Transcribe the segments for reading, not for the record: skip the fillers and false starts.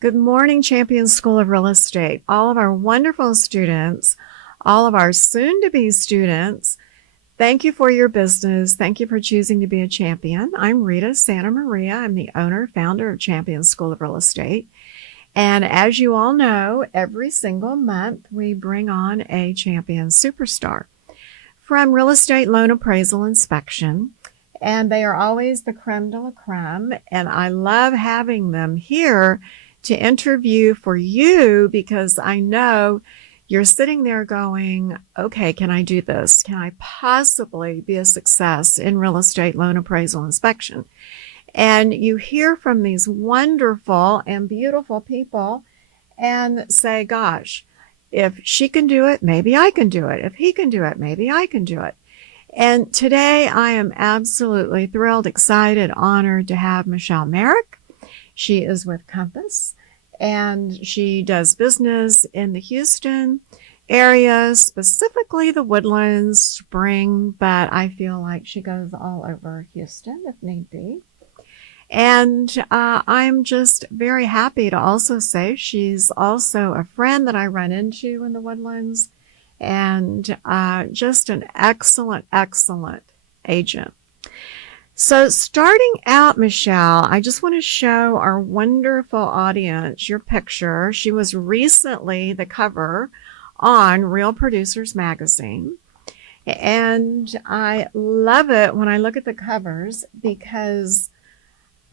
Good morning, Champion School of Real Estate. All of our wonderful students, all of our soon-to-be students, thank you for your business. Thank you for choosing to be a champion. I'm Rita Santamaria. I'm the owner, founder of Champion School of Real Estate. And as you all know, every single month we bring on a champion superstar from real estate loan appraisal inspection. And they are always the creme de la creme. And I love having them here to interview for you because I know you're sitting there going, okay, can I do this? Can I possibly be a success in real estate loan appraisal inspection? And you hear from these wonderful and beautiful people and say, gosh, if she can do it, maybe I can do it. If he can do it, maybe I can do it. And today I am absolutely thrilled, excited, honored to have Michelle Marek. She is with Compass and she does business in the Houston area, specifically the Woodlands, Spring, but I feel like she goes all over Houston if need be. And I'm just very happy to also say she's also a friend that I run into in the Woodlands and just an excellent, excellent agent. So starting out, Michelle, I just want to show our wonderful audience your picture. She was recently the cover on Real Producers Magazine. And I love it when I look at the covers because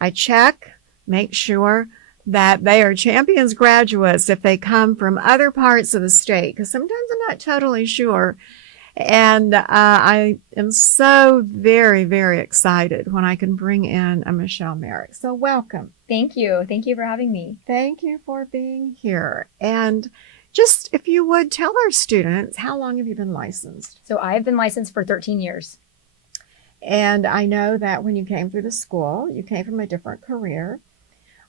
I check, make sure that they are Champions graduates if they come from other parts of the state, because sometimes I'm not totally sure. And I am so very, very excited when I can bring in a Michelle Marek. So welcome. Thank you. Thank you for having me. Thank you for being here. And just if you would tell our students, how long have you been licensed? So I've been licensed for 13 years. And I know that when you came through the school, you came from a different career.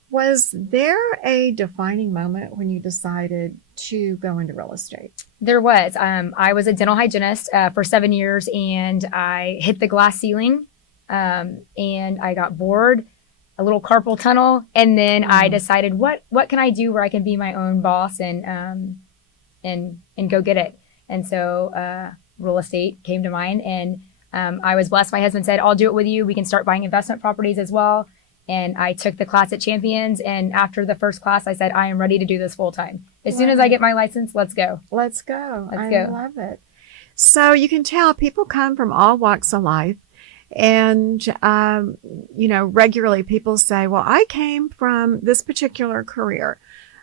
Was there a defining moment when you decided to go into real estate? There was. I was a dental hygienist for 7 years, and I hit the glass ceiling, and I got bored, a little carpal tunnel, and then I decided, what can I do where I can be my own boss and go get it? And so real estate came to mind, and I was blessed. My husband said, I'll do it with you. We can start buying investment properties as well. And I took the class at Champions. And after the first class, I said, I am ready to do this full time. As soon as I get my license, let's go. Let's go. Let's go. I love it. So you can tell people come from all walks of life. And, regularly people say, well, I came from this particular career.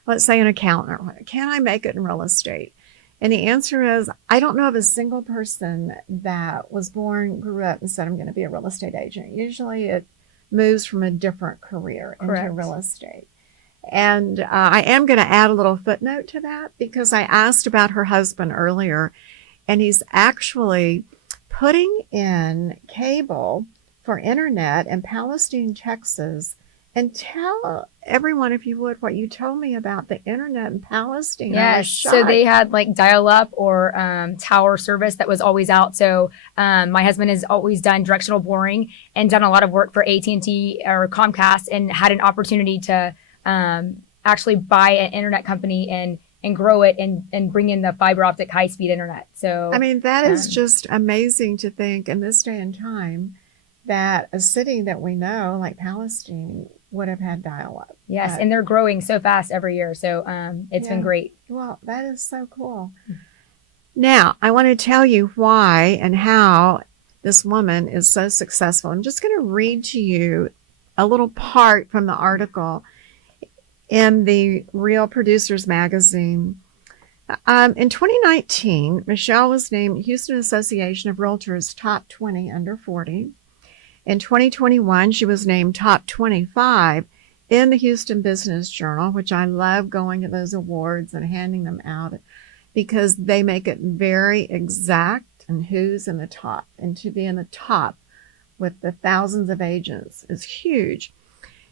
Let's say an accountant. Can I make it in real estate? And the answer is, I don't know of a single person that was born, grew up, and said, I'm going to be a real estate agent. Usually it moves from a different career into real estate. And I am going to add a little footnote to that because I asked about her husband earlier, and he's actually putting in cable for internet in Palestine, Texas. And tell everyone, if you would, what you told me about the internet in Palestine. Yes, so they had like dial-up or tower service that was always out. So my husband has always done directional boring and done a lot of work for AT&T or Comcast, and had an opportunity to actually buy an internet company and grow it and bring in the fiber optic high-speed internet. So I mean, that is just amazing to think in this day and time that a city that we know, like Palestine, would have had dial-up. Yes, and they're growing so fast every year. So it's been great. Well, that is so cool. Now, I want to tell you why and how this woman is so successful. I'm just going to read to you a little part from the article in the Real Producers Magazine. In 2019, Michelle was named Houston Association of Realtors Top 20 Under 40. In 2021, she was named Top 25 in the Houston Business Journal, which I love going to those awards and handing them out because they make it very exact and who's in the top. And to be in the top with the thousands of agents is huge.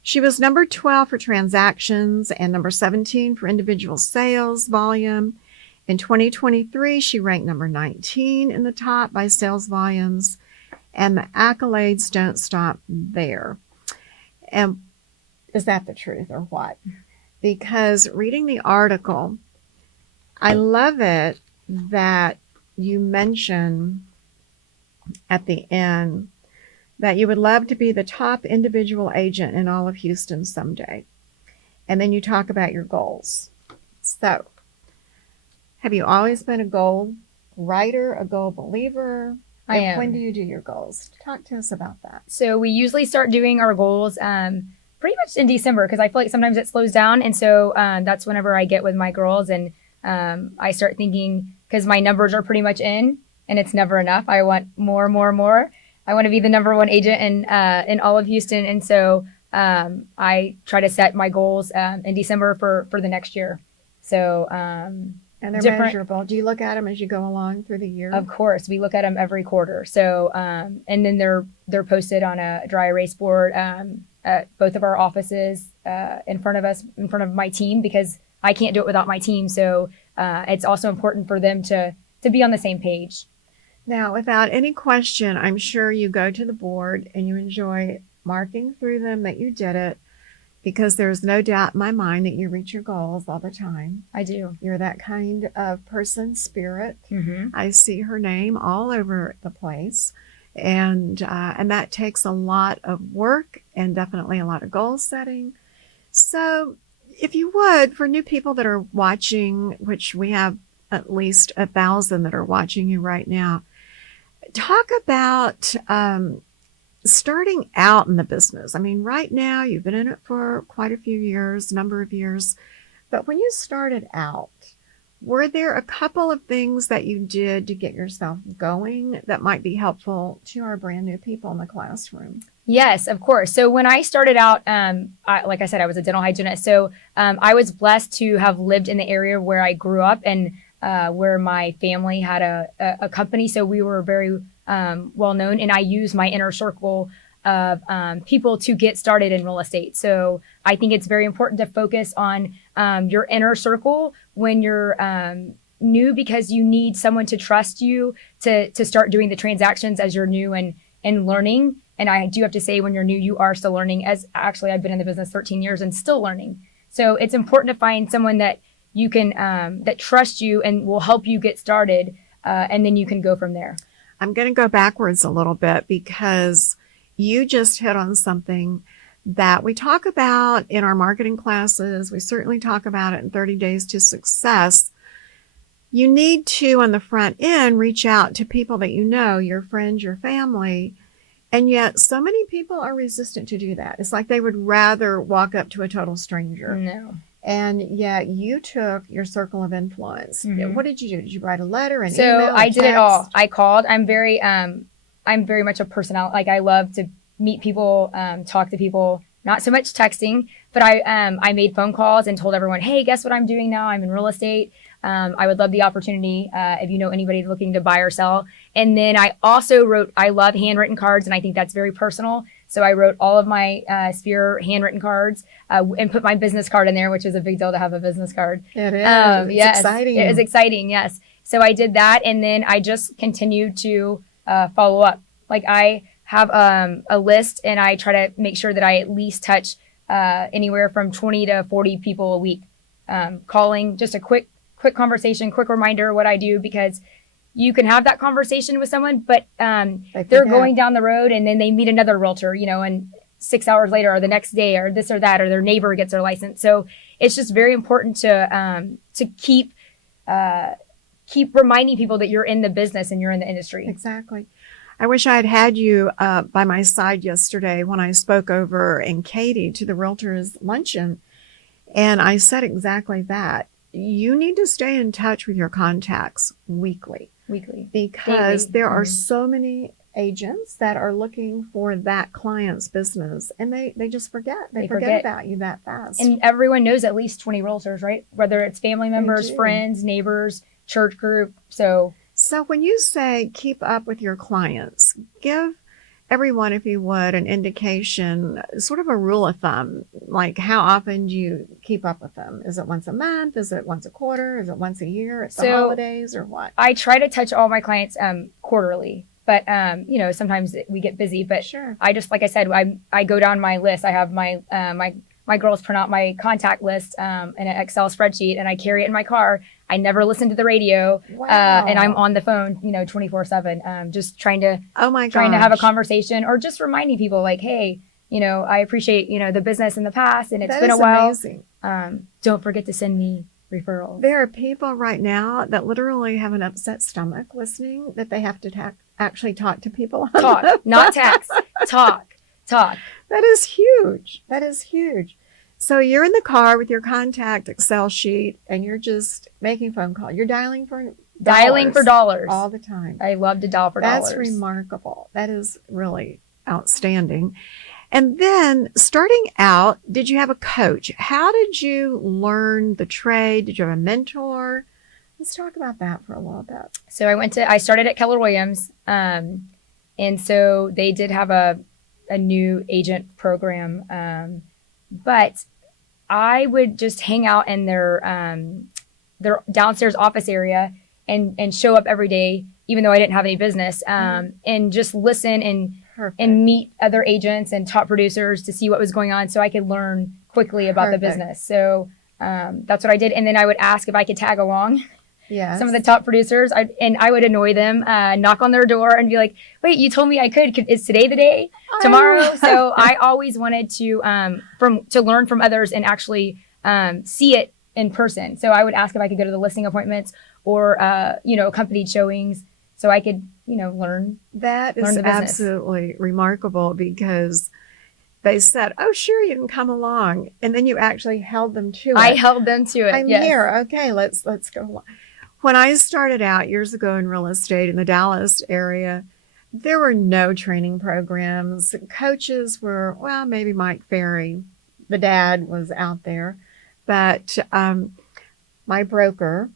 She was number 12 for transactions and number 17 for individual sales volume. In 2023, she ranked number 19 in the top by sales volumes. And the accolades don't stop there. And is that the truth or what? because reading the article, I love it that you mention at the end that you would love to be the top individual agent in all of Houston someday. And then you talk about your goals. So, have you always been a goal writer, a goal believer? I And am. when do you do your goals? Talk to us about that. So we usually start doing our goals pretty much in December because I feel like sometimes it slows down. And so that's whenever I get with my girls and I start thinking, because my numbers are pretty much in and it's never enough. I want more, more, more. I want to be the number one agent in all of Houston. And so I try to set my goals in December for the next year. So And they're different. measurable. Do you look at them as you go along through the year? Of course, we look at them every quarter. So, and then they're posted on a dry erase board at both of our offices in front of us, in front of my team, because I can't do it without my team. So it's also important for them to be on the same page. Now, without any question, I'm sure you go to the board and you enjoy marking through them that you did it, because there's no doubt in my mind that you reach your goals all the time. I do. You're that kind of person, spirit. Mm-hmm. I see her name all over the place. And that takes a lot of work and definitely a lot of goal setting. So if you would, for new people that are watching, which we have at least 1,000 that are watching you right now, talk about starting out in the business. I mean, right now you've been in it for quite a few years, number of years, but when you started out, were there a couple of things that you did to get yourself going that might be helpful to our brand new people in the classroom? Yes, of course. So when I started out, like I said, I was a dental hygienist. So I was blessed to have lived in the area where I grew up and where my family had a company. So we were very well known, and I used my inner circle of people to get started in real estate. So I think it's very important to focus on your inner circle when you're new, because you need someone to trust you to start doing the transactions as you're new and learning. And I do have to say, when you're new, you are still learning. As actually, I've been in the business 13 years and still learning. So it's important to find someone that you can that trusts you and will help you get started, and then you can go from there. I'm going to go backwards a little bit, because you just hit on something that we talk about in our marketing classes. We certainly talk about it in 30 Days to Success. You need to, on the front end, reach out to people that you know, your friends, your family. And yet so many people are resistant to do that. It's like they would rather walk up to a total stranger. No. And yet you took your circle of influence. Mm-hmm. What did you do? Did you write a letter, an So email, I did it all. text? I called. I'm very much a personality. Like, I love to meet people, talk to people. Not so much texting, but I made phone calls and told everyone, hey, guess what I'm doing now? I'm in real estate. I would love the opportunity if you know anybody looking to buy or sell. And then I also wrote, I love handwritten cards, and I think that's very personal. So I wrote all of my Sphere handwritten cards and put my business card in there, which is a big deal to have a business card. It is. It's yes, exciting. It is exciting, yes. So I did that, and then I just continued to follow up. Like, I have a list, and I try to make sure that I at least touch anywhere from 20 to 40 people a week. Calling, just a quick conversation, quick reminder what I do, because you can have that conversation with someone, but they're going down the road and then they meet another realtor, and 6 hours later or the next day or this or that, or their neighbor gets their license. So it's just very important to keep reminding people that you're in the business and you're in the industry. Exactly. I wish I had had you by my side yesterday when I spoke over in Katy to the Realtors Luncheon. And I said exactly that. You need to stay in touch with your contacts weekly. Because Daily. there are so many agents that are looking for that client's business, and they just forget. They forget about you that fast. And everyone knows at least 20 realtors, right? Whether it's family members, do. friends, neighbors, church group. So when you say keep up with your clients, give everyone, if you would, an indication, sort of a rule of thumb, like how often do you keep up with them? Is it once a month? Is it once a quarter? Is it once a year at the holidays, or what? I try to touch all my clients quarterly, but sometimes we get busy. But Sure. I just, like I said, I go down my list. I have my my girls print out my contact list in an Excel spreadsheet, and I carry it in my car. I never listen to the radio, and I'm on the phone, 24/7, just trying to have a conversation, or just reminding people like, hey, I appreciate the business in the past, and it's been a while. Amazing. Don't forget to send me referrals. There are people right now that literally have an upset stomach listening, that they have to actually talk to people. Talk, not text. Talk. That is huge. That is huge. So you're in the car with your contact Excel sheet, and you're just making phone calls. You're dialing for dollars all the time. I love to dial for dollars. That's remarkable. That is really outstanding. And then starting out, did you have a coach? How did you learn the trade? Did you have a mentor? Let's talk about that for a little bit. So I started at Keller Williams. And so they did have a new agent program. But I would just hang out in their downstairs office area and show up every day, even though I didn't have any business, and just listen and meet other agents and top producers to see what was going on, so I could learn quickly about the business. So that's what I did. And then I would ask if I could tag along. Yes. Some of the top producers, I would annoy them, knock on their door and be like, wait, you told me I could. Is today the day? Tomorrow? So I always wanted to learn from others and actually see it in person. So I would ask if I could go to the listing appointments or accompanied showings, so I could learn. That is absolutely remarkable, because they said, oh, sure, you can come along. And then you actually held them to it. I held them to it. I'm here. Okay, let's go along. When I started out years ago in real estate in the Dallas area, there were no training programs. Coaches were, well, maybe Mike Ferry, the dad, was out there. But my broker,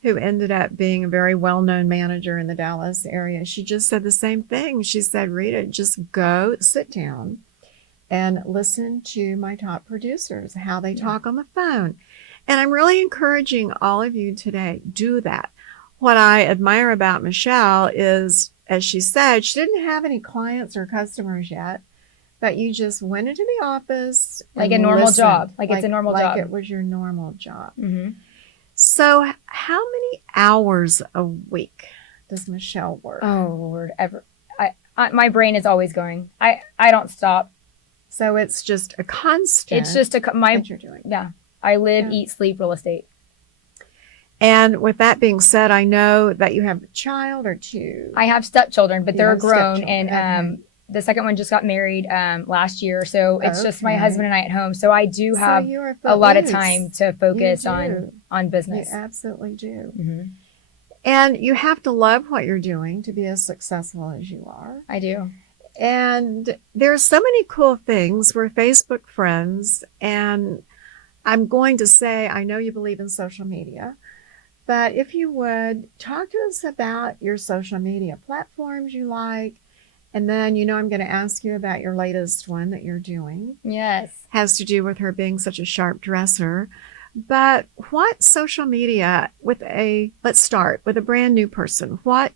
who ended up being a very well-known manager in the Dallas area, she just said the same thing. She said, Rita, just go sit down and listen to my top producers, how they talk on the phone. And I'm really encouraging all of you today, do that. What I admire about Michelle is, as she said, she didn't have any clients or customers yet, but you just went into the office. Like a normal job. Like it's a normal job. Like it was your normal job. Mm-hmm. So how many hours a week does Michelle work? Oh, Lord. My brain is always going. I don't stop. So it's just a constant. It's just that you're doing. Yeah. I live, eat, sleep real estate. And with that being said, I know that you have a child or two. I have stepchildren, but they're grown. Stepchildren. And the second one just got married last year. So it's just my husband and I at home. So I do have a lot of time to focus on business. You absolutely do. Mm-hmm. And you have to love what you're doing to be as successful as you are. I do. And there's so many cool things. We're Facebook friends, and I'm going to say, I know you believe in social media, but if you would, talk to us about your social media platforms you like. And then, I'm going to ask you about your latest one that you're doing. Yes. Has to do with her being such a sharp dresser. But what social media, let's start with a brand new person. What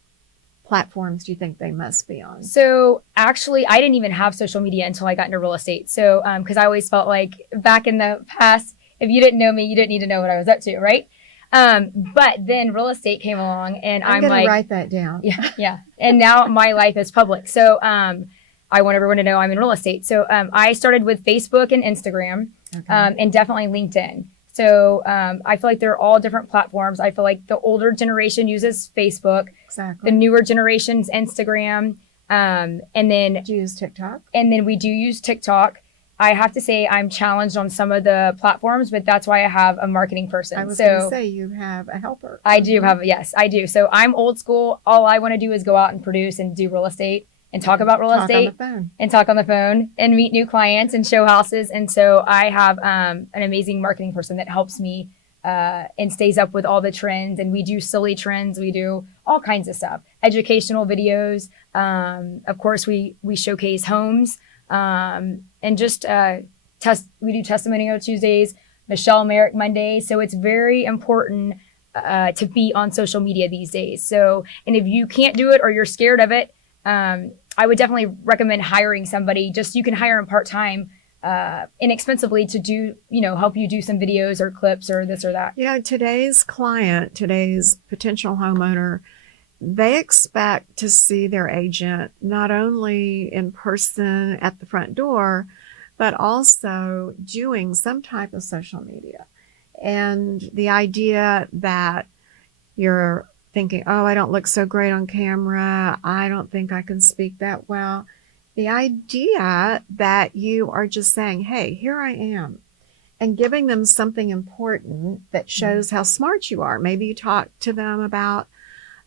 platforms do you think they must be on? So actually, I didn't even have social media until I got into real estate. So, because I always felt like back in the past, if you didn't know me, you didn't need to know what I was up to, right? But then real estate came along, and I'm going like, to write that down. Yeah. And now my life is public. So, I want everyone to know I'm in real estate. So, I started with Facebook and Instagram, and definitely LinkedIn. So, I feel like they're all different platforms. I feel like the older generation uses Facebook. Exactly. The newer generation's Instagram. And then do you use TikTok? And then we do use TikTok. I have to say I'm challenged on some of the platforms, but that's why I have a marketing person. I was going to say you have a helper. I do have, yes, I do. So I'm old school. All I want to do is go out and produce and do real estate and talk about real estate and talk on the phone and meet new clients and show houses. And so I have an amazing marketing person that helps me and stays up with all the trends. And we do silly trends. We do all kinds of stuff, educational videos. Of course, we showcase homes. And just we do testimonial Tuesdays, Michelle Marek Mondays. So it's very important to be on social media these days. So, and if you can't do it or you're scared of it, I would definitely recommend hiring somebody. Just you can hire them part-time inexpensively to do, help you do some videos or clips or this or that. Today's client, today's potential homeowner, they expect to see their agent not only in person at the front door, but also doing some type of social media. And the idea that you're thinking, oh, I don't look so great on camera, I don't think I can speak that well. The idea that you are just saying, hey, here I am, and giving them something important that shows how smart you are. Maybe you talk to them about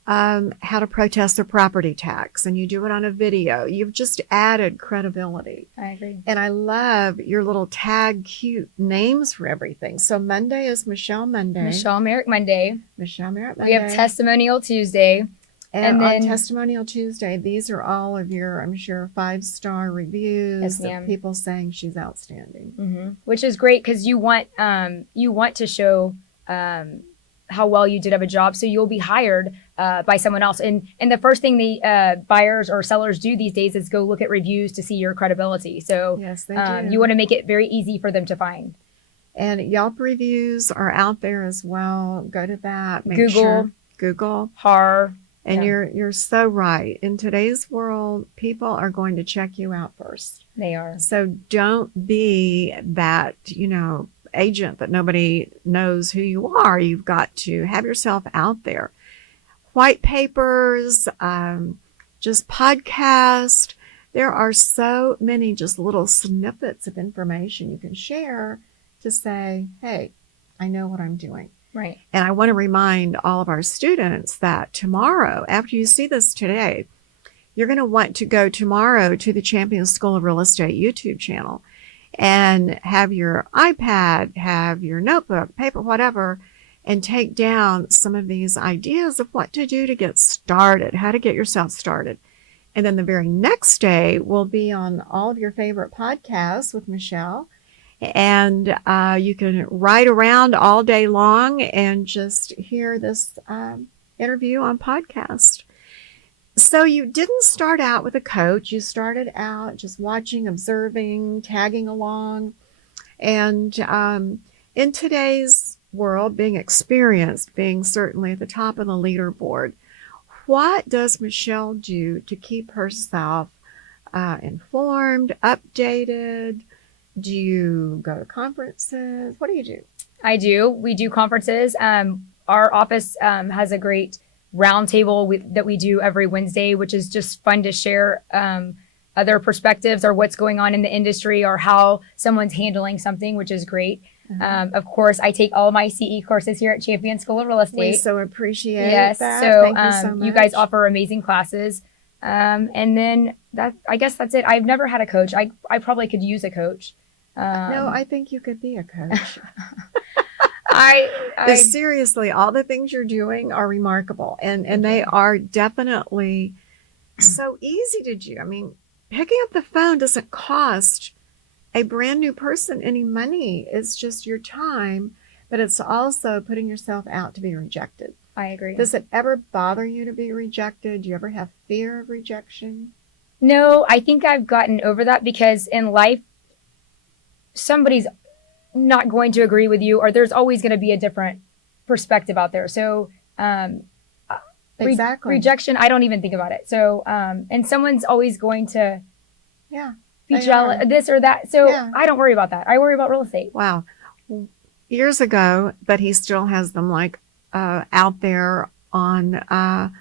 how to protest their property tax, and you do it on a video. You've just added credibility. I agree. And I love your little tag cute names for everything. So Monday is Michelle Monday. Michelle Marek Monday. Michelle Marek Monday. We have Testimonial Tuesday. And then on Testimonial Tuesday, these are all of your, I'm sure, 5-star reviews of people saying she's outstanding. Mm-hmm. Which is great because you want to show how well you did of a job, so you'll be hired by someone else. And the first thing the buyers or sellers do these days is go look at reviews to see your credibility. So yes, they do. You want to make it very easy for them to find. And Yelp reviews are out there as well. Go to that. Google. HAR. And you're so right. In today's world, people are going to check you out first. They are. So don't be that, agent that nobody knows who you are. You've got to have yourself out there. White papers, just podcast. There are so many just little snippets of information you can share to say, hey, I know what I'm doing. Right. And I want to remind all of our students that tomorrow, after you see this today, you're going to want to go tomorrow to the Champions School of Real Estate YouTube channel and have your iPad, have your notebook, paper, whatever, and take down some of these ideas of what to do to get started, how to get yourself started. And then the very next day will be on all of your favorite podcasts with Michelle. And you can ride around all day long and just hear this interview on podcast. So you didn't start out with a coach. You started out just watching, observing, tagging along. And in today's world, being experienced, being certainly at the top of the leaderboard, what does Michelle do to keep herself informed, updated? Do you go to conferences? What do you do? I do. We do conferences. Our office has a great roundtable that we do every Wednesday, which is just fun to share other perspectives or what's going on in the industry or how someone's handling something, which is great. Mm-hmm. Of course, I take all my CE courses here at Champion School of Real Estate. We so appreciate that. Thank you so much. You guys offer amazing classes. And then I guess that's it. I've never had a coach. I probably could use a coach. No, I think you could be a coach. Seriously, all the things you're doing are remarkable, and they are definitely so easy to do. I mean, picking up the phone doesn't cost a brand new person any money. It's just your time, but it's also putting yourself out to be rejected. I agree. Does it ever bother you to be rejected? Do you ever have fear of rejection? No, I think I've gotten over that because in life, somebody's not going to agree with you, or there's always going to be a different perspective out there. So, exactly. Rejection, I don't even think about it. So, and someone's always going to be jealous, this or that. So I don't worry about that. I worry about real estate. Wow. Years ago, but he still has them out there on,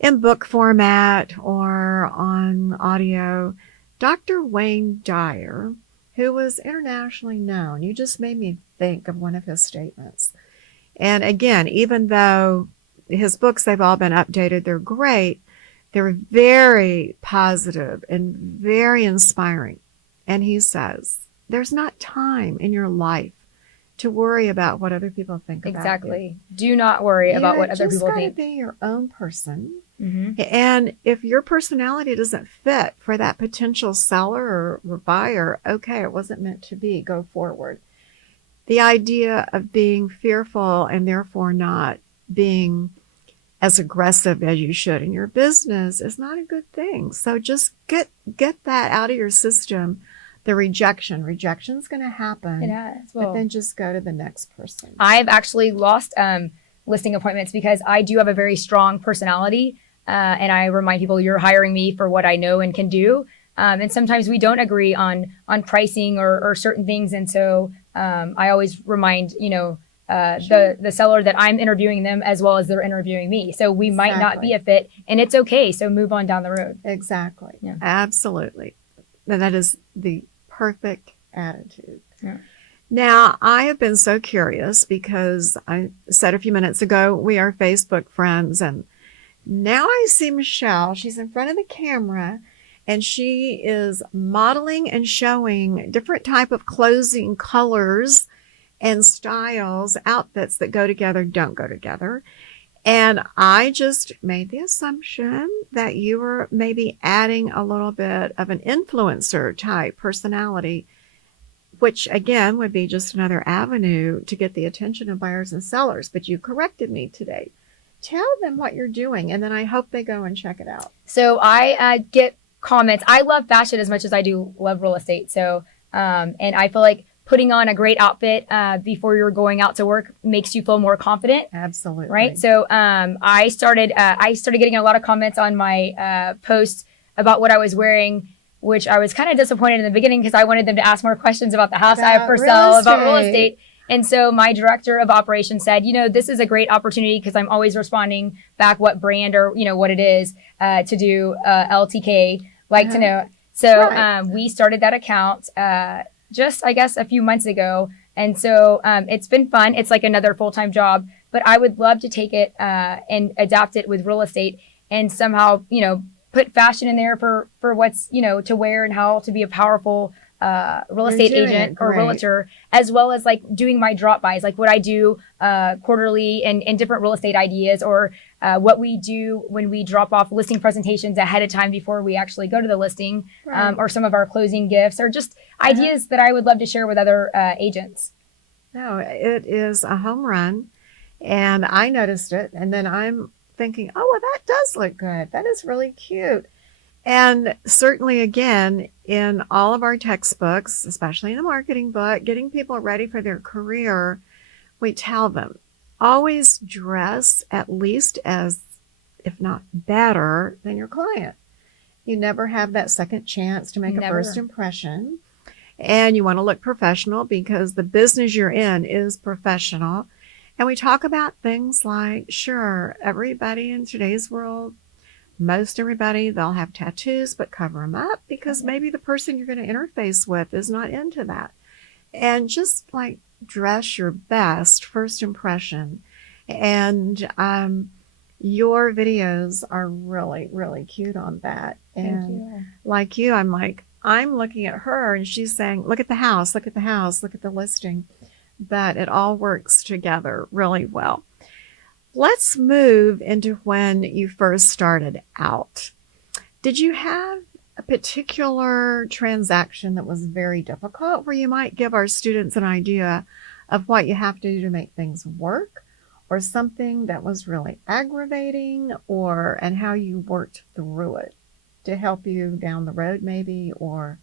in book format or on audio. Dr. Wayne Dyer, who was internationally known. You just made me think of one of his statements. And again, even though his books, they've all been updated, they're great, they're very positive and very inspiring. And he says, there's not time in your life to worry about what other people think about you. Exactly. Do not worry about what other people think. You just got to be your own person. Mm-hmm. And if your personality doesn't fit for that potential seller or buyer, okay, it wasn't meant to be. Go forward. The idea of being fearful and therefore not being as aggressive as you should in your business is not a good thing. So just get that out of your system. the rejection's going to happen. It has. But then just go to the next person. I've actually lost listing appointments because I do have a very strong personality. And I remind people, you're hiring me for what I know and can do. And sometimes we don't agree on pricing or certain things. And so I always remind, the seller that I'm interviewing them as well as they're interviewing me. So we might not be a fit, and it's okay. So move on down the road. Exactly. Yeah. Absolutely. And that is the perfect attitude. Yeah. Now, I have been so curious because I said a few minutes ago, we are Facebook friends. And now I see Michelle. She's in front of the camera and she is modeling and showing different type of clothing colors and styles, outfits that go together, don't go together. And I just made the assumption that you were maybe adding a little bit of an influencer type personality, which again would be just another avenue to get the attention of buyers and sellers. But you corrected me today. Tell them what you're doing, and then I hope they go and check it out. So I get comments. I love fashion as much as I do love real estate. So, and I feel like putting on a great outfit before you're going out to work makes you feel more confident. Absolutely. Right. So I started getting a lot of comments on my posts about what I was wearing, which I was kind of disappointed in the beginning because I wanted them to ask more questions about the house I have for sale, about real estate. And so my director of operations said, this is a great opportunity because I'm always responding back what brand or, what it is to do LTK, to know. So we started that account just, I guess, a few months ago. And so it's been fun. It's like another full-time job, but I would love to take it and adapt it with real estate and somehow, put fashion in there for what's, to wear and how to be a powerful real estate agent or realtor, as well as like doing my drop buys, like what I do quarterly and different real estate ideas, or what we do when we drop off listing presentations ahead of time before we actually go to the listing, or some of our closing gifts, or just ideas that I would love to share with other agents. No, it is a home run. And I noticed it. And then I'm thinking, oh, well, that does look good. That is really cute. And certainly, again, in all of our textbooks, especially in a marketing book, getting people ready for their career, we tell them, always dress at least as, if not better, than your client. You never have that second chance to make a first impression. And you want to look professional because the business you're in is professional. And we talk about things like, sure, everybody in today's world, most everybody, they'll have tattoos, but cover them up because maybe the person you're going to interface with is not into that. And just like dress your best first impression. And your videos are really, really cute on that. And Thank you. Like you, I'm looking at her and she's saying, look at the house, look at the house, look at the listing. But it all works together really well. Let's move into when you first started out. Did you have a particular transaction that was very difficult where you might give our students an idea of what you have to do to make things work, or something that was really aggravating, and how you worked through it to help you down the road maybe, or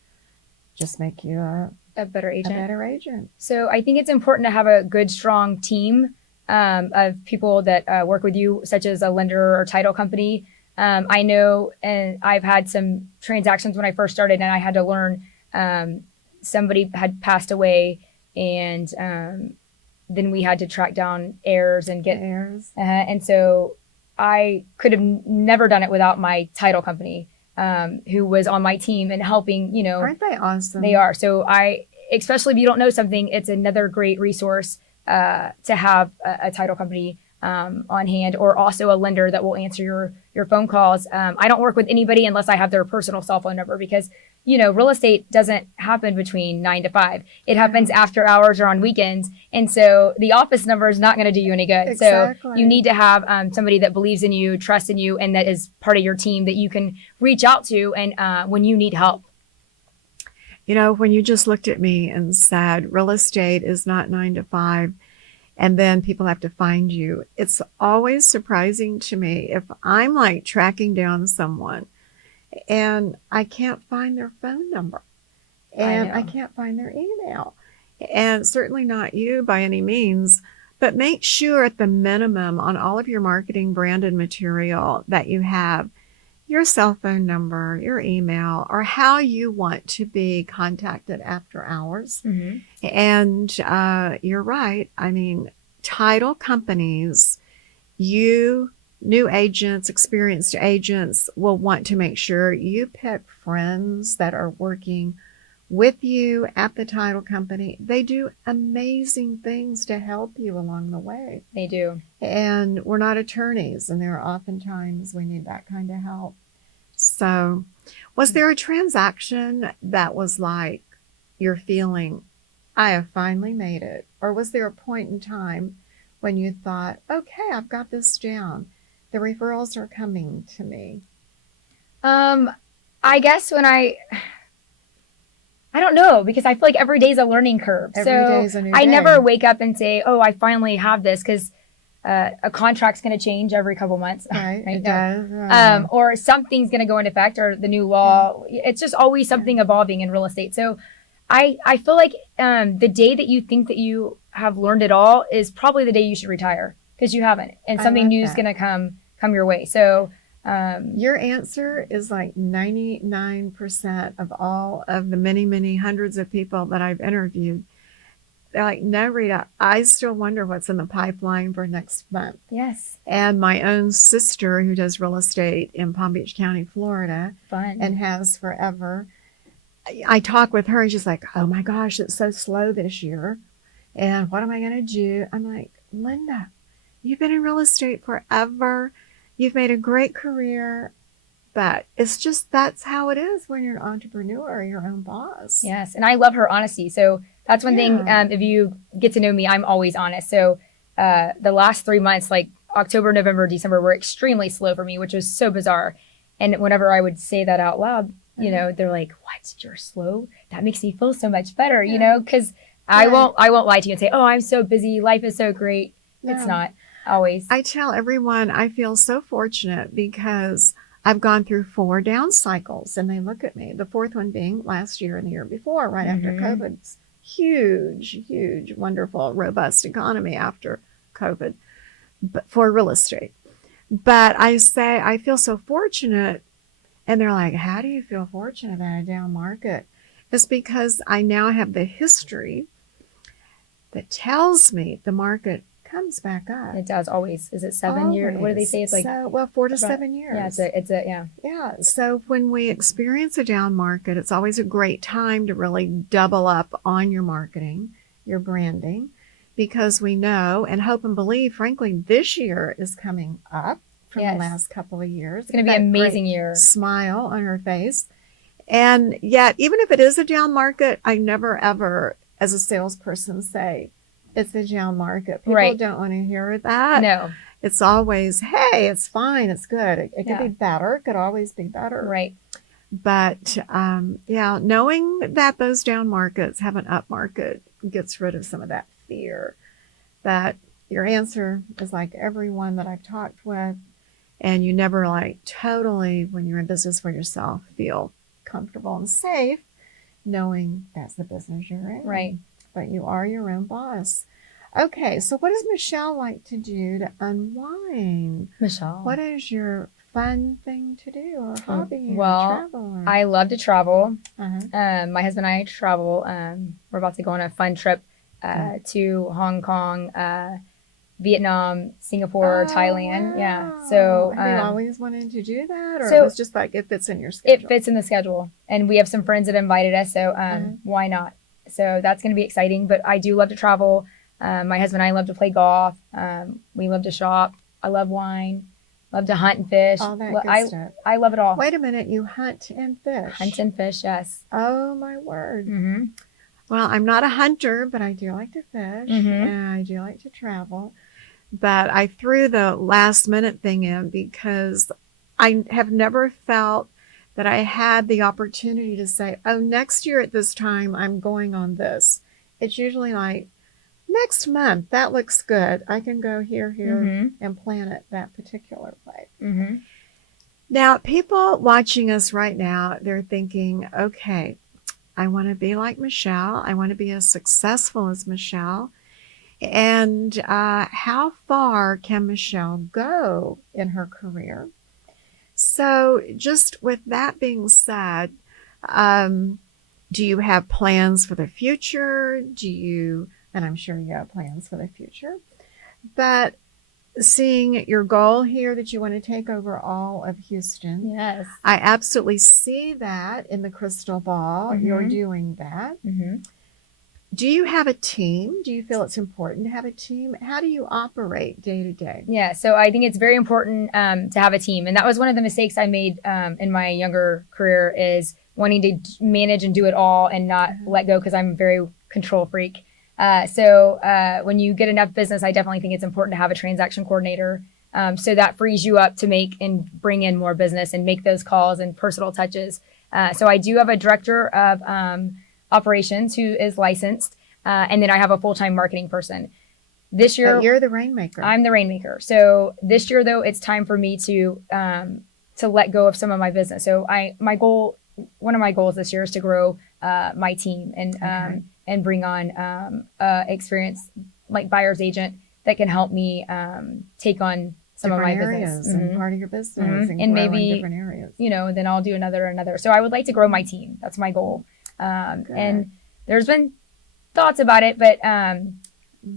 just make you a better agent? So I think it's important to have a good, strong team of people that work with you, such as a lender or title company. I know, and I've had some transactions when I first started and I had to learn, somebody had passed away, and then we had to track down heirs and get heirs. And so I could have never done it without my title company, who was on my team and helping, Aren't they awesome? They are. So especially if you don't know something, it's another great resource to have a title company on hand, or also a lender that will answer your phone calls. I don't work with anybody unless I have their personal cell phone number, because real estate doesn't happen between 9 to 5. It happens after hours or on weekends, and so the office number is not going to do you any good. Exactly. So you need to have somebody that believes in you, trusts in you, and that is part of your team that you can reach out to and when you need help. When you just looked at me and said, real estate is not 9 to 5, and then people have to find you, it's always surprising to me if I'm like tracking down someone and I can't find their phone number. and I know. can't find their email. And certainly not you by any means, but make sure at the minimum on all of your marketing branded material that you have your cell phone number, your email, or how you want to be contacted after hours. Mm-hmm. And you're right. I mean, title companies, you, new agents, experienced agents will want to make sure you pick friends that are working with you at the title company. They do amazing things to help you along the way. They do. And we're not attorneys, and there are often times we need that kind of help. So, was there a transaction that was like you're feeling, I have finally made it? Or was there a point in time when you thought, okay, I've got this down. The referrals are coming to me? I guess when I don't know, because I feel like every day is a learning curve. Every day is a new I day. never wake up and say, oh, I finally have this, because a contract's going to change every couple months. Right, Right? it No. does. Or something's going to go into effect, or the new law. It's just always something evolving in real estate. So I feel like the day that you think that you have learned it all is probably the day you should retire, because you haven't. And I something love new is that. going to come your way. So Your answer is like 99% of all of the many, many hundreds of people that I've interviewed. They're like, no, Rita, I still wonder what's in the pipeline for next month. yes, And my own sister, who does real estate in Palm Beach County, Florida, fun. and has forever, I talk with her and she's like, oh my gosh, it's so slow this year. And what am I going to do? I'm like, Linda, you've been in real estate forever. You've made a great career. But it's just, that's how it is when you're an entrepreneur, your own boss. Yes, and I love her honesty. So that's one thing. Yeah. If you get to know me, I'm always honest. So the last 3 months, like October, November, December, were extremely slow for me, which was so bizarre. And whenever I would say that out loud, you know, they're like, "What? You're slow? That makes me feel so much better." You know, because I won't lie to you and say, "Oh, I'm so busy. Life is so great." It's No. not always. I tell everyone I feel so fortunate because I've gone through 4 down cycles, and they look at me. The 4th one being last year and the year before, right after COVID's huge, wonderful, robust economy after COVID, but for real estate. But I say I feel so fortunate, and they're like, "How do you feel fortunate about a down market?" It's because I now have the history that tells me the market comes back up. It does always. Is it 7 years? What do they say? It's like so, well, 4 to 7 years. yeah, it's a yeah. Yeah. So when we experience a down market, it's always a great time to really double up on your marketing, your branding, because we know and hope and believe, frankly, this year is coming up from the last couple of years. It's going to be an amazing year. Smile on her face. And yet, even if it is a down market, I never ever, as a salesperson, say it's a down market. People don't want to hear that. No. It's always, hey, it's fine, it's good. It could be better. It could always be better. Right. But knowing that those down markets have an up market gets rid of some of that fear. That your answer is like everyone that I've talked with, and you never like totally, when you're in business for yourself, feel comfortable and safe knowing that's the business you're in. Right. But you are your own boss. Okay, so what does Michelle like to do to unwind? Michelle. What is your fun thing to do or hobby? Well, travel? I love to travel. Uh-huh. My husband and I travel. We're about to go on a fun trip to Hong Kong, Vietnam, Singapore, Thailand. Wow. Yeah. So have you always wanted to do that, or so it was just like it fits in your schedule? it fits in the schedule, and we have some friends that invited us. So why not? So that's going to be exciting. But I do love to travel. My husband and I love to play golf. We love to shop. I love wine. Love to hunt and fish. All that good stuff. I love it all. Wait a minute, you hunt and fish? Hunt and fish, yes. Oh my word. Mm-hmm. Well, I'm not a hunter, but I do like to fish, and I do like to travel. But I threw the last minute thing in because I have never felt that I had the opportunity to say, oh, next year at this time, I'm going on this. It's usually like, next month, that looks good. I can go here, and plan it that particular way. Mm-hmm. Now, people watching us right now, they're thinking, okay, I want to be like Michelle. I want to be as successful as Michelle. And how far can Michelle go in her career? So just with that being said, do you have plans for the future? And I'm sure you have plans for the future, but seeing your goal here that you want to take over all of Houston. Yes. I absolutely see that in the crystal ball. Mm-hmm. You're doing that. Mm-hmm. Do you have a team? Do you feel it's important to have a team? How do you operate day to day? Yeah, so I think it's very important to have a team. And that was one of the mistakes I made in my younger career, is wanting to manage and do it all and not let go, because I'm a very control freak. So when you get enough business, I definitely think it's important to have a transaction coordinator. So that frees you up to make and bring in more business and make those calls and personal touches. So I do have a director of operations who is licensed, and then I have a full-time marketing person. This year, But you're the rainmaker. I'm the rainmaker. So this year, though, it's time for me to let go of some of my business. So one of my goals this year is to grow my team and bring on experienced like buyer's agent that can help me take on some of my areas business. and part of your business, and And grow maybe in different areas. then I'll do another. So I would like to grow my team. That's my goal. And there's been thoughts about it, but I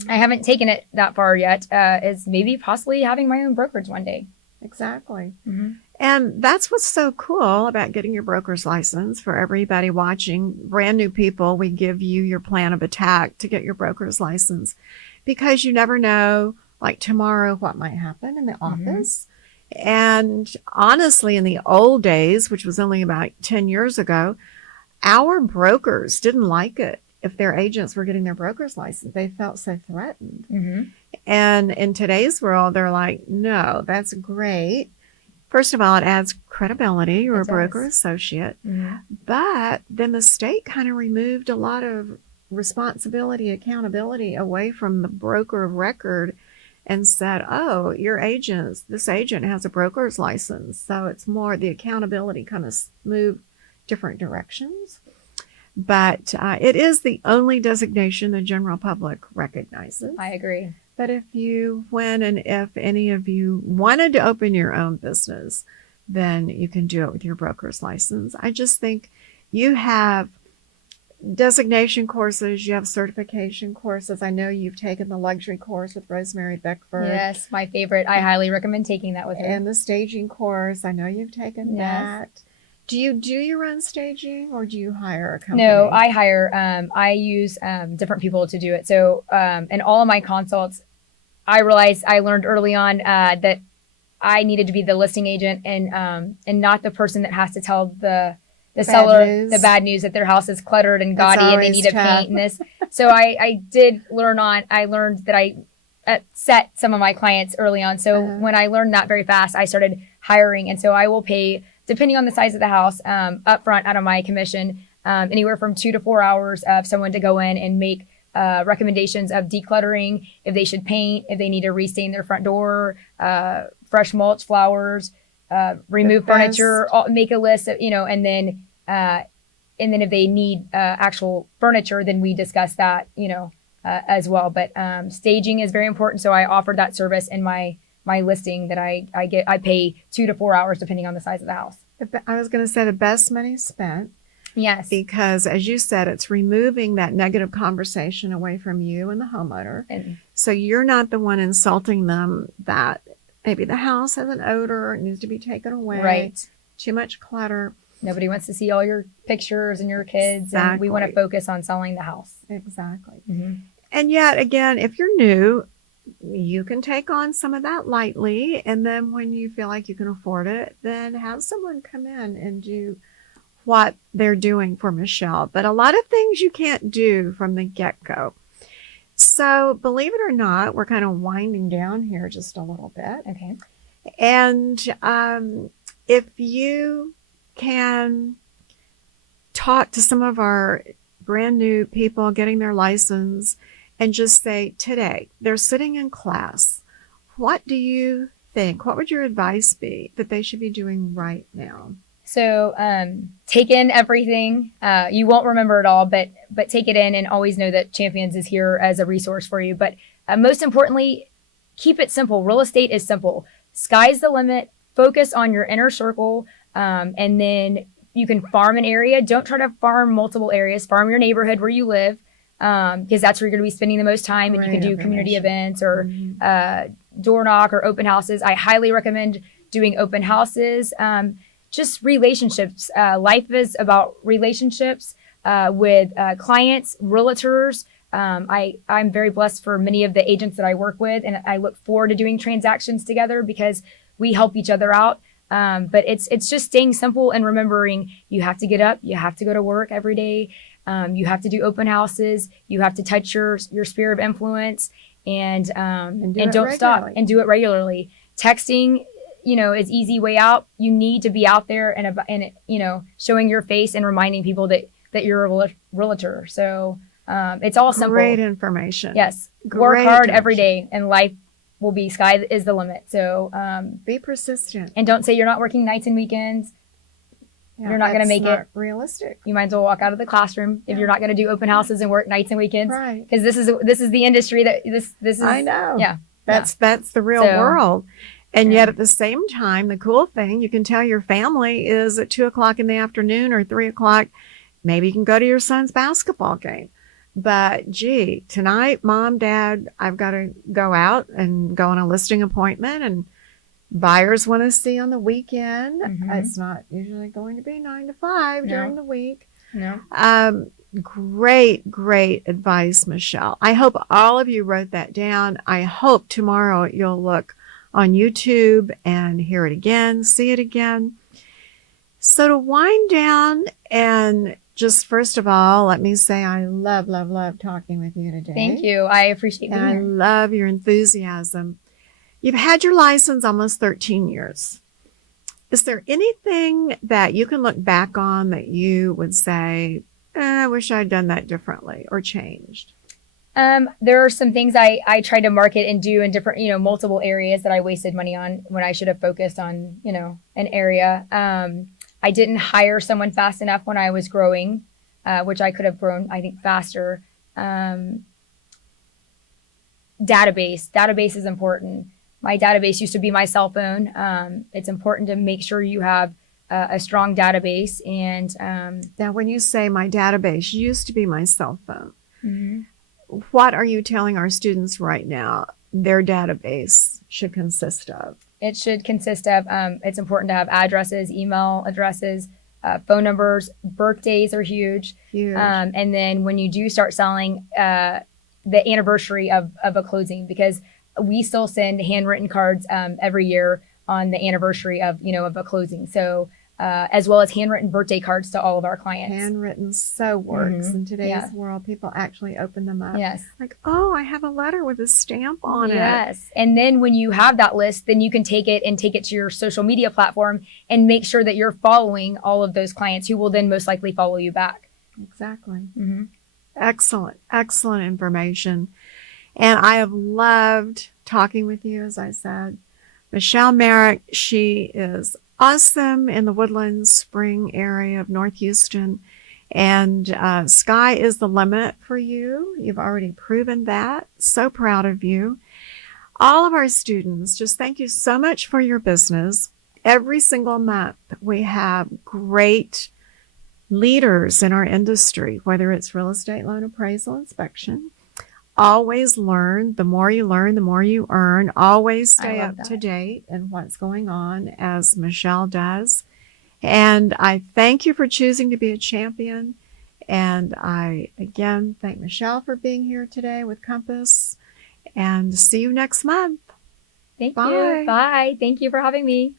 haven't taken it that far yet. Is maybe possibly having my own brokerage one day. Exactly. Mm-hmm. And that's what's so cool about getting your broker's license. For everybody watching, brand new people, we give you your plan of attack to get your broker's license, because you never know, like tomorrow, what might happen in the office. And honestly, in the old days, which was only about 10 years ago, our brokers didn't like it if their agents were getting their broker's license. They felt so threatened. Mm-hmm. And in today's world, they're like, no, that's great. First of all, it adds credibility. You're a broker associate. Mm-hmm. But then the state kind of removed a lot of responsibility, accountability away from the broker of record, and said, oh, this agent has a broker's license. So it's more, the accountability kind of moved different directions. But it is the only designation the general public recognizes. I agree. But if any of you wanted to open your own business, then you can do it with your broker's license. I just think you have designation courses, you have certification courses. I know you've taken the luxury course with Rosemary Beckford. Yes, my favorite. I highly recommend taking that with her. And the staging course, I know you've taken that. Do you do your own staging, or do you hire a company? No, I hire. I use different people to do it. So in all of my consults, I learned early on that I needed to be the listing agent and not the person that has to tell the seller the bad news that their house is cluttered and gaudy and they need to paint and this. So I learned that I set some of my clients early on. So when I learned that very fast, I started hiring. And so I will pay, depending on the size of the house, upfront out of my commission, anywhere from 2 to 4 hours of someone to go in and make recommendations of decluttering, if they should paint, if they need to restain their front door, fresh mulch, flowers, remove furniture, make a list of, and then if they need actual furniture, then we discuss that, as well. But staging is very important. So I offer that service in my listing that I pay 2 to 4 hours depending on the size of the house. I was going to say the best money spent. Yes. Because as you said, it's removing that negative conversation away from you and the homeowner. So you're not the one insulting them that maybe the house has an odor, it needs to be taken away. Right. Too much clutter. Nobody wants to see all your pictures and your kids. Exactly. And we want to focus on selling the house. Exactly. Mm-hmm. And yet again, if you're new, you can take on some of that lightly. And then when you feel like you can afford it, then have someone come in and do what they're doing for Michelle. But a lot of things you can't do from the get-go. So believe it or not, we're kind of winding down here just a little bit. Okay. And if you can talk to some of our brand new people getting their license and just say, today, they're sitting in class. What do you think? What would your advice be that they should be doing right now? So take in everything. You won't remember it all, but take it in and always know that Champions is here as a resource for you. But most importantly, keep it simple. Real estate is simple. Sky's the limit. Focus on your inner circle, and then you can farm an area. Don't try to farm multiple areas. Farm your neighborhood where you live, because that's where you're going to be spending the most time. And you can do community events or door knock or open houses. I highly recommend doing open houses. Just relationships. Life is about relationships with clients, realtors. I'm very blessed for many of the agents that I work with, and I look forward to doing transactions together because we help each other out. But it's just staying simple and remembering you have to get up, you have to go to work every day, you have to do open houses, you have to touch your sphere of influence, and don't stop and do it regularly. Texting, is easy way out. You need to be out there and showing your face and reminding people that you're a realtor. So it's all simple. Great information. Yes. Work hard every day, and life will be sky is the limit. So be persistent, and don't say you're not working nights and weekends. You're not going to make it realistic. You might as well walk out of the classroom if you're not going to do open houses and work nights and weekends. Right. Because this is the industry that this is. I know. Yeah. That's the real world. And yet at the same time, the cool thing, you can tell your family is at 2:00 in the afternoon or 3:00. Maybe you can go to your son's basketball game. But gee, tonight, Mom, Dad, I've got to go out and go on a listing appointment, and buyers want to see on the weekend. It's not usually going to be 9 to 5 during the week. No. Great advice, Michelle. I hope all of you wrote that down. I hope tomorrow you'll look on YouTube and hear it again, see it again. So to wind down, and just first of all, let me say I love talking with you today. Thank you. I appreciate being here. I love your enthusiasm. You've had your license almost 13 years. Is there anything that you can look back on that you would say, I wish I'd done that differently or changed? There are some things I tried to market and do in different, multiple areas that I wasted money on when I should have focused on, an area. I didn't hire someone fast enough when I was growing, which I could have grown, I think, faster. Database is important. My database used to be my cell phone. It's important to make sure you have a strong database. And now, when you say my database used to be my cell phone, what are you telling our students right now their database should consist of? It should consist of, it's important to have addresses, email addresses, phone numbers. Birthdays are huge. And then when you do start selling, the anniversary of a closing, because we still send handwritten cards every year on the anniversary of a closing. So as well as handwritten birthday cards to all of our clients. Handwritten so works in today's world. People actually open them up. Yes. Like, oh, I have a letter with a stamp on it. Yes. And then when you have that list, then you can take it to your social media platform and make sure that you're following all of those clients who will then most likely follow you back. Exactly. Excellent information. And I have loved talking with you, as I said. Michelle Marek, she is awesome in the Woodlands Spring area of North Houston. And sky is the limit for you. You've already proven that. So proud of you. All of our students, just thank you so much for your business. Every single month, we have great leaders in our industry, whether it's real estate loan appraisal inspection. Always learn. The more you learn, the more you earn. Always stay up to date in what's going on, as Michelle does. And I thank you for choosing to be a champion. And I, again, thank Michelle for being here today with Compass. And see you next month. Thank you. Bye. Thank you for having me.